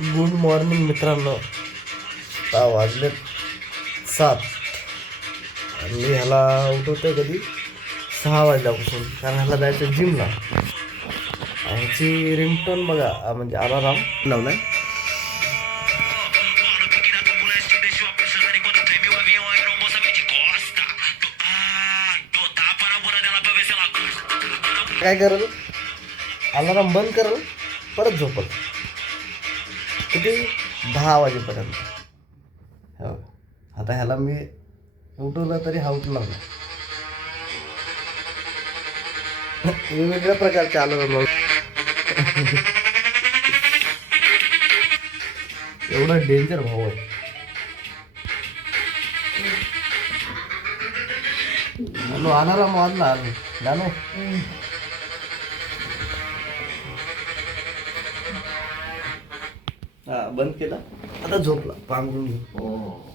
Good morning मित्रांनो. आता वाजलेत 7 आणि मी ह्याला उठवतोय कधी 6 वाजल्यापासून, कारण ह्याला जायचं जिमला. ह्याची रिंगटोन बघा, म्हणजे अलाराम लावलाय. काय करल, अलाराम बंद करल, परत झोपल किती 10 वाजेपर्यंत. हो, आता ह्याला मी उठवलं तरी हा उठणार नाही. वेगवेगळ्या प्रकारचे अलाराम एवढा डेंजर भाऊ आहे. अलाराम वाजला जाणू. हा, बंद केला, आता झोपला. पांघरून घेऊ.